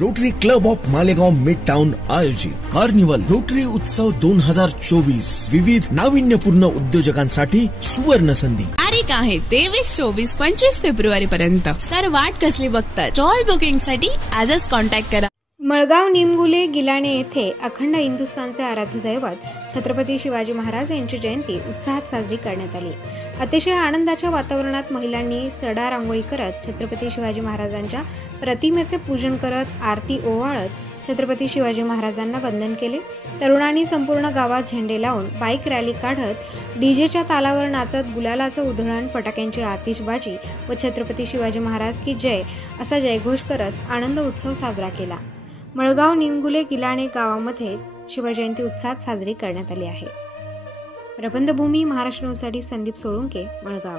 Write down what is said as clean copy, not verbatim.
Rotary club of Malegaon mid town आयोजित carnival rotary उत्सव 2024 विविध नाविन्यपूर्ण उद्योजकांसाठी सुवर्ण संधी। तारीख आहे 23, 24, 25 फेब्रुवारी पर्यंत। सर वाट कसली बघता? स्टॉल बुकिंग साठी आजच कॉन्टॅक्ट करा। मळगाव निमगुले गिलाणे येथे अखंड हिंदुस्थानचे आराध्य दैवत छत्रपती शिवाजी महाराज यांची जयंती उत्साहात साजरी करण्यात आली। अतिशय आनंदाच्या वातावरणात महिलांनी सडा रांगोळी करत छत्रपती शिवाजी महाराजांच्या प्रतिमेचे पूजन करत आरती ओवाळत छत्रपती शिवाजी महाराजांना वंदन केले। तरुणांनी संपूर्ण गावात झेंडे लावून बाईक रॅली काढत डीजेच्या तालावर नाचत गुलालाचं उधळण, फटाक्यांची आतिषबाजी व छत्रपती शिवाजी महाराज की जय असा जयघोष करत आनंद उत्सव साजरा केला। मळगाव निमगुले गिलाणे गावामध्ये शिवजयंती उत्साहात साजरी करण्यात आली आहे। प्रबंधभूमी महाराष्ट्र न्यूजसाठी संदीप सोळुंके, मळगाव।